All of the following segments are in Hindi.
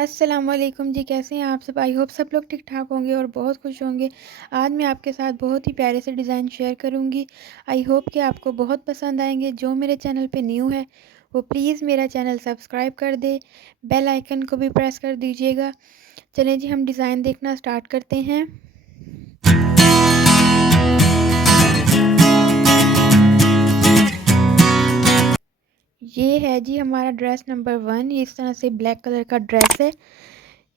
अस्सलाम वालेकुम जी, कैसे हैं आप सब? आई होप सब लोग ठीक-ठाक होंगे और बहुत खुश होंगे। आज मैं आपके साथ बहुत ही प्यारे से डिज़ाइन शेयर करूँगी। आई होप कि आपको बहुत पसंद आएँगे। जो मेरे चैनल पे न्यू है, वो प्लीज़ मेरा चैनल सब्सक्राइब कर दे, बेल आइकन को भी प्रेस कर दीजिएगा। चलें जी, हम डिज़ाइन देखना स्टार्ट करते हैं। ये है जी हमारा ड्रेस नंबर 1। ये इस तरह से ब्लैक कलर का ड्रेस है।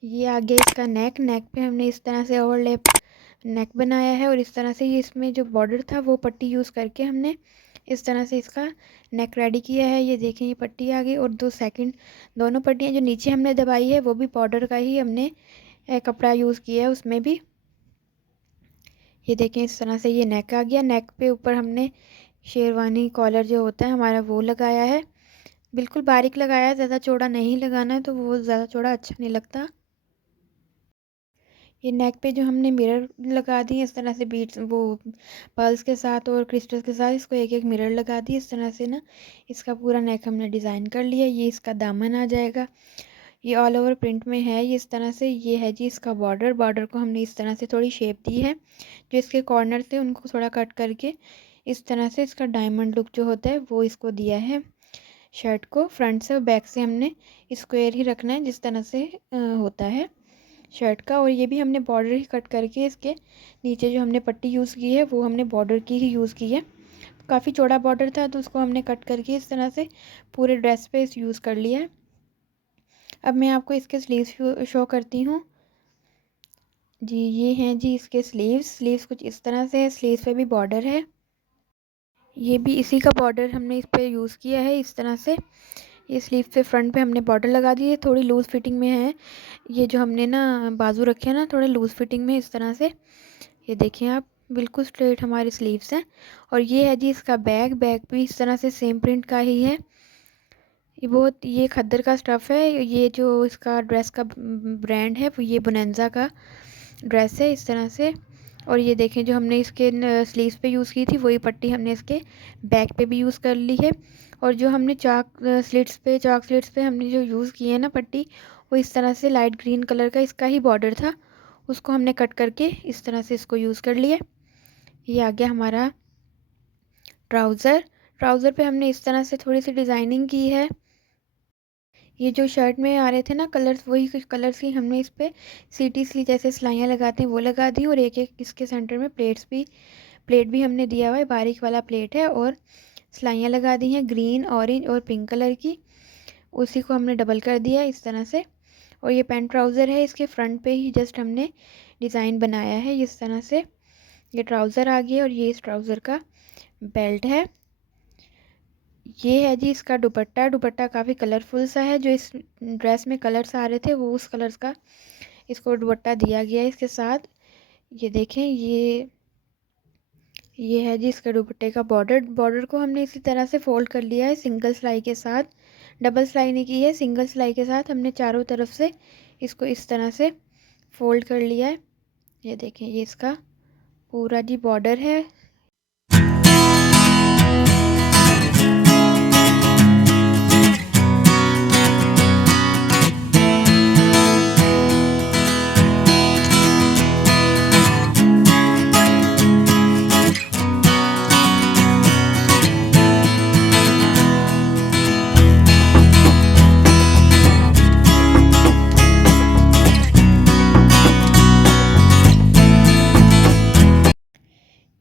ये आगे इसका नेक पे हमने इस तरह से ओवरलैप नेक बनाया है और इस तरह से ये इसमें जो बॉर्डर था वो पट्टी यूज़ करके हमने इस तरह से इसका नेक रेडी किया है। ये देखें, ये पट्टी आ गई और दो सेकंड दोनों पट्टियाँ जो नीचे हमने दबाई है वो भी बॉर्डर का ही हमने कपड़ा यूज़ किया है उसमें भी। ये देखें, इस तरह से ये नेक आ गया। नेक पे ऊपर हमने शेरवानी कॉलर जो होता है हमारा वो लगाया है। बिल्कुल बारीक लगाया है, ज़्यादा चौड़ा नहीं लगाना है, तो वो ज़्यादा चौड़ा अच्छा नहीं लगता। ये नेक पे जो हमने मिरर लगा दी है इस तरह से बीट्स वो पर्ल्स के साथ और क्रिस्टल्स के साथ, इसको एक एक मिरर लगा दी इस तरह से ना। इसका पूरा नेक हमने डिज़ाइन कर लिया। ये इसका दामन आ जाएगा। ये ऑल ओवर प्रिंट में है। ये इस तरह से ये है जी इसका बॉर्डर। बॉर्डर को हमने इस तरह से थोड़ी शेप दी है। जो इसके कॉर्नर थे उनको थोड़ा कट करके इस तरह से इसका डायमंड लुक जो होता है वो इसको दिया है। शर्ट को फ्रंट से और बैक से हमने स्क्वायर ही रखना है जिस तरह से होता है शर्ट का। और ये भी हमने बॉर्डर ही कट करके इसके नीचे जो हमने पट्टी यूज़ की है वो हमने बॉर्डर की ही यूज़ की है। काफ़ी चौड़ा बॉर्डर था तो उसको हमने कट करके इस तरह से पूरे ड्रेस पे इस यूज़ कर लिया है। अब मैं आपको इसके स्लीव्स शो करती हूँ जी। ये हैं जी इसके स्लीव्स कुछ इस तरह से है। स्लीव्स पे भी बॉर्डर है। ये भी इसी का बॉर्डर हमने इस पे यूज़ किया है इस तरह से। ये स्लीव पे फ्रंट पे हमने बॉर्डर लगा दी है। थोड़ी लूज़ फिटिंग में है। ये जो हमने ना बाजू रखे हैं ना थोड़े लूज़ फिटिंग में इस तरह से। ये देखिए आप, बिल्कुल स्ट्रेट हमारे स्लीव्स हैं। और ये है जी इसका बैग भी इस तरह से सेम प्रिंट का ही है। ये खद्दर का स्टफ़ है। ये जो इसका ड्रेस का ब्रांड है वो ये बोनेंजा का ड्रेस है इस तरह से। और ये देखें, जो हमने इसके स्लीव्स पे यूज़ की थी वही पट्टी हमने इसके बैक पे भी यूज़ कर ली है। और जो हमने चाक स्लिट्स पे हमने जो यूज़ की है ना पट्टी, वो इस तरह से लाइट ग्रीन कलर का इसका ही बॉर्डर था, उसको हमने कट करके इस तरह से इसको यूज़ कर लिया। ये आ गया हमारा ट्राउज़र पे हमने इस तरह से थोड़ी सी डिज़ाइनिंग की है। ये जो शर्ट में आ रहे थे ना कलर्स, वही कुछ कलर्स की हमने इस पे सीटी सी जैसे सिलाइयाँ लगाते हैं वो लगा दी। और एक एक इसके सेंटर में प्लेट भी हमने दिया हुआ है, बारीक वाला प्लेट है। और सिलाइयाँ लगा दी हैं ग्रीन, ऑरेंज और पिंक कलर की। उसी को हमने डबल कर दिया है इस तरह से। और ये पैंट ट्राउज़र है, इसके फ्रंट पे ही जस्ट हमने डिज़ाइन बनाया है इस तरह से। ये ट्राउज़र आ गया और ये इस ट्राउज़र का बेल्ट है। ये है जी इसका दुपट्टा काफ़ी कलरफुल सा है। जो इस ड्रेस में कलर्स आ रहे थे वो उस कलर्स का इसको दुपट्टा दिया गया है इसके साथ। ये देखें, ये है जी इसका दुपट्टे का बॉर्डर को हमने इसी तरह से फोल्ड कर लिया है सिंगल सिलाई के साथ। डबल सिलाई नहीं की है, सिंगल सिलाई के साथ हमने चारों तरफ से इसको इस तरह से फोल्ड कर लिया है। ये देखें, ये इसका पूरा जी बॉर्डर है।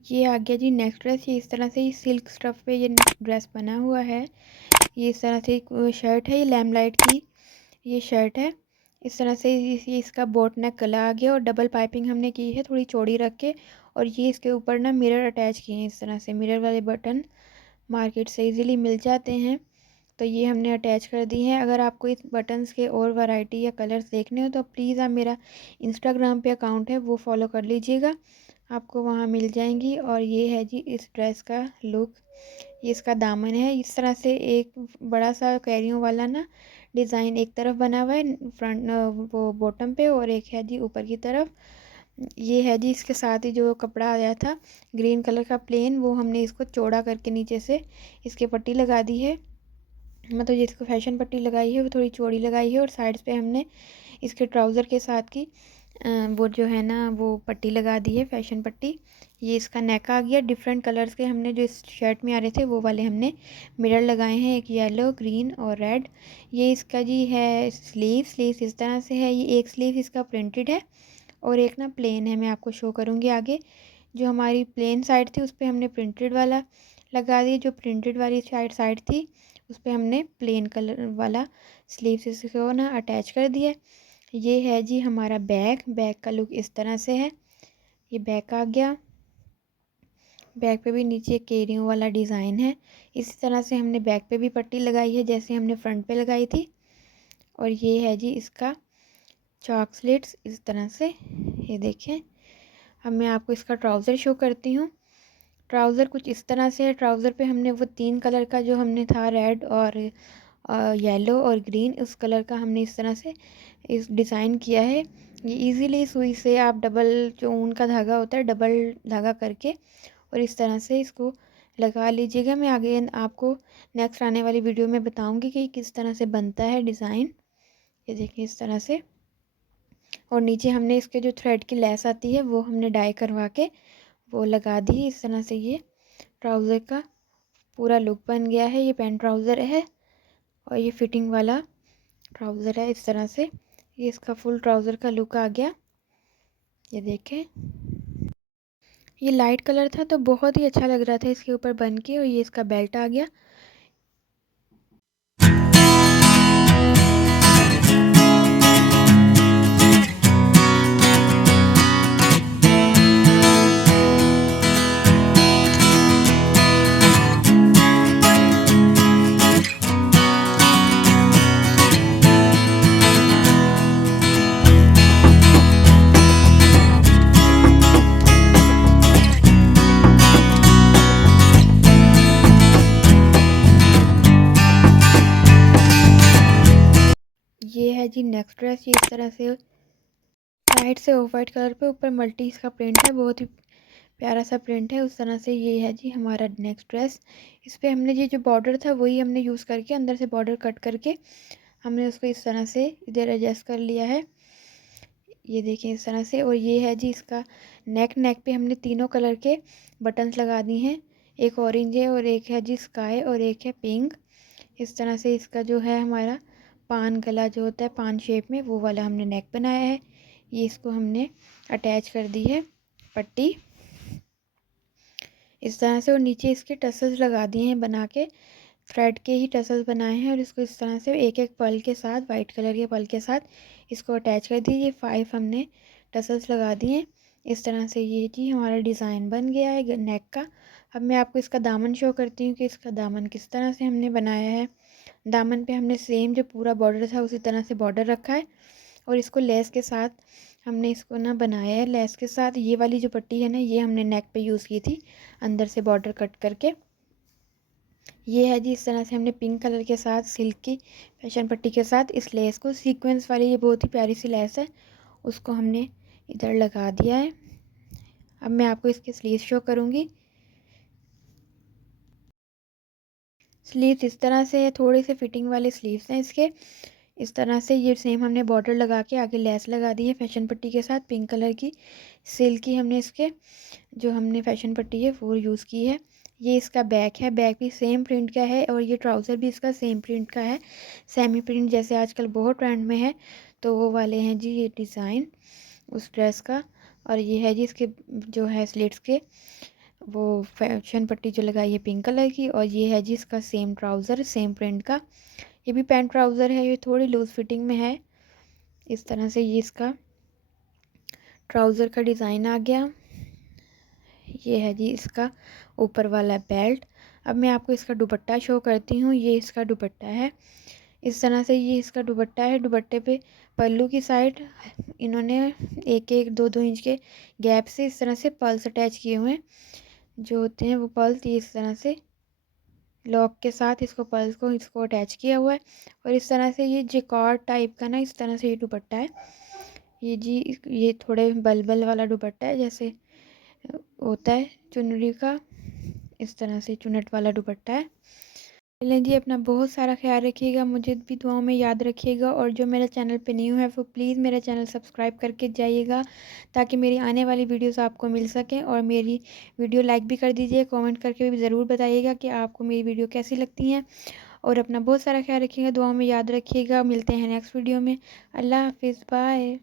ये आ गया जी नेक्स्ट ड्रेस। ये इस तरह से सिल्क स्टफ पे ये ड्रेस बना हुआ है। ये इस तरह से शर्ट है, ये लैमलाइट की ये शर्ट है। इस तरह से ये इसका बोट नेक गला आ गया और डबल पाइपिंग हमने की है थोड़ी चौड़ी रख के। और ये इसके ऊपर ना मिरर अटैच किए हैं इस तरह से। मिरर वाले बटन मार्केट से इजीली मिल जाते हैं, तो ये हमने अटैच कर दी हैं। अगर आपको इस बटन्स के और वैरायटी या कलर्स देखने हो तो प्लीज़ आप मेरा इंस्टाग्राम पे अकाउंट है वो फॉलो कर लीजिएगा, आपको वहाँ मिल जाएंगी। और ये है जी इस ड्रेस का लुक। ये इसका दामन है। इस तरह से एक बड़ा सा कैरियों वाला ना डिज़ाइन एक तरफ बना हुआ है फ्रंट वो बॉटम पे, और एक है जी ऊपर की तरफ। ये है जी इसके साथ ही जो कपड़ा आया था ग्रीन कलर का प्लेन, वो हमने इसको चौड़ा करके नीचे से इसके पट्टी लगा दी है। मतलब जिसको फैशन पट्टी लगाई है वो थोड़ी चौड़ी लगाई है, और साइड्स पे हमने इसके ट्राउज़र के साथ की वो जो है ना वो पट्टी लगा दी है, फैशन पट्टी। ये इसका नेक आ गया। डिफरेंट कलर्स के हमने जो इस शर्ट में आ रहे थे वो वाले हमने मिरर लगाए हैं, एक येलो, ग्रीन और रेड। ये इसका जी है स्लीव्स इस तरह से है। ये एक स्लीव इसका प्रिंटेड है और एक ना प्लेन है, मैं आपको शो करूँगी आगे। जो हमारी प्लेन साइड थी उस पर हमने प्रिंटेड वाला लगा दी, जो प्रिंटेड वाली साइड थी उस पर हमने प्लेन कलर वाला स्लीव्स इसको ना अटैच कर दिया। ये है जी हमारा बैग का लुक इस तरह से है। ये बैग आ गया। बैग पे भी नीचे केरियों वाला डिज़ाइन है। इसी तरह से हमने बैग पे भी पट्टी लगाई है जैसे हमने फ्रंट पे लगाई थी। और ये है जी इसका चॉक स्लिट्स इस तरह से, ये देखें। अब मैं आपको इसका ट्राउज़र शो करती हूँ। ट्राउज़र कुछ इस तरह से है। ट्राउज़र पे हमने वो 3 कलर का जो हमने था, रेड और येलो और ग्रीन, उस कलर का हमने इस तरह से इस डिज़ाइन किया है। ये इजीली सुई से आप डबल जो ऊन का धागा होता है डबल धागा करके और इस तरह से इसको लगा लीजिएगा। मैं आगे आपको नेक्स्ट आने वाली वीडियो में बताऊंगी कि किस तरह से बनता है डिज़ाइन। ये देखिए इस तरह से। और नीचे हमने इसके जो थ्रेड की लेस आती है वो हमने डाई करवा के वो लगा दी है। इस तरह से ये ट्राउज़र का पूरा लुक बन गया है। ये पैंट ट्राउज़र है और ये फिटिंग वाला ट्राउज़र है इस तरह से। ये इसका फुल ट्राउज़र का लुक आ गया। ये देखें, ये लाइट कलर था तो बहुत ही अच्छा लग रहा था इसके ऊपर बन के। और ये इसका बेल्ट आ गया। ये है जी नेक्स्ट ड्रेस। ये इस तरह से लाइट से ऑफ वाइट कलर पे ऊपर मल्टी इसका प्रिंट है, बहुत ही प्यारा सा प्रिंट है उस तरह से। ये है जी हमारा नेक्स्ट ड्रेस। इस पर हमने ये जो बॉर्डर था वही हमने यूज़ करके अंदर से बॉर्डर कट करके हमने उसको इस तरह से इधर एडजस्ट कर लिया है। ये देखें इस तरह से। और ये है जी इसका नेक पे हमने तीनों कलर के बटन्स लगा दिए हैं। एक ऑरेंज है और एक है जी स्काई और एक है पिंक। इस तरह से इसका जो है हमारा पान गला जो होता है पान शेप में वो वाला हमने नेक बनाया है। ये इसको हमने अटैच कर दी है पट्टी इस तरह से। और नीचे इसके टसल्स लगा दिए हैं बना के, थ्रेड के ही टसल्स बनाए हैं। और इसको इस तरह से एक एक पल के साथ, वाइट कलर के पल के साथ इसको अटैच कर दिए। 5 हमने टसल्स लगा दिए इस तरह से। ये जी हमारा डिज़ाइन बन गया है नेक का। अब मैं आपको इसका दामन शो करती हूँ कि इसका दामन किस तरह से हमने बनाया है। दामन पे हमने सेम जो पूरा बॉर्डर था उसी तरह से बॉर्डर रखा है और इसको लेस के साथ हमने इसको ना बनाया है। लेस के साथ ये वाली जो पट्टी है ना ये हमने नेक पे यूज़ की थी अंदर से बॉर्डर कट करके। ये है जी इस तरह से हमने पिंक कलर के साथ सिल्क की फैशन पट्टी के साथ इस लेस को, सीक्वेंस वाली ये बहुत ही प्यारी सी लेस है, उसको हमने इधर लगा दिया है। अब मैं आपको इसके स्लीव शो करूँगी। स्लीव्स इस तरह से है, थोड़े से फिटिंग वाले स्लीव्स हैं इसके। इस तरह से ये सेम हमने बॉर्डर लगा के आगे लेस लगा दी है फैशन पट्टी के साथ पिंक कलर की सिल्क की। हमने इसके जो हमने फैशन पट्टी है वो यूज़ की है। ये इसका बैक है, बैक भी सेम प्रिंट का है और ये ट्राउज़र भी इसका सेम प्रिंट का है। सेमी प्रिंट जैसे आजकल बहुत ट्रेंड में है तो वो वाले हैं जी ये डिज़ाइन उस ड्रेस का। और ये है जी इसके जो है स्लिट्स के वो फैशन पट्टी जो लगाई है पिंक कलर की। और ये है जी इसका सेम ट्राउज़र सेम प्रिंट का। ये भी पैंट ट्राउज़र है, ये थोड़ी लूज़ फिटिंग में है। इस तरह से ये इसका ट्राउज़र का डिज़ाइन आ गया। ये है जी इसका ऊपर वाला बेल्ट। अब मैं आपको इसका दुपट्टा शो करती हूँ। ये इसका दुपट्टा है इस तरह से। ये इसका दुपट्टा है। दुपट्टे पे पल्लू की साइड इन्होंने एक एक दो दो इंच के गैप से इस तरह से पल्स अटैच किए हुए हैं जो होते हैं वो पल्स। ये इस तरह से लॉक के साथ इसको पल्स को इसको अटैच किया हुआ है। और इस तरह से ये जिकॉर्ड टाइप का ना इस तरह से ये दुपट्टा है। ये जी ये थोड़े बल वाला दुपट्टा है जैसे होता है चुनरी का, इस तरह से चुनट वाला दुपट्टा है। चलें जी, अपना बहुत सारा ख्याल रखिएगा, मुझे भी दुआओं में याद रखिएगा और जो मेरे चैनल पे न्यू है वो प्लीज़ मेरा चैनल सब्सक्राइब करके जाइएगा ताकि मेरी आने वाली वीडियोस आपको मिल सकें। और मेरी वीडियो लाइक भी कर दीजिए, कमेंट करके भी ज़रूर बताइएगा कि आपको मेरी वीडियो कैसी लगती हैं। और अपना बहुत सारा ख्याल रखिएगा, दुआओं में याद रखिएगा। मिलते हैं नेक्स्ट वीडियो में। अल्लाह हाफ़िज़, बाय।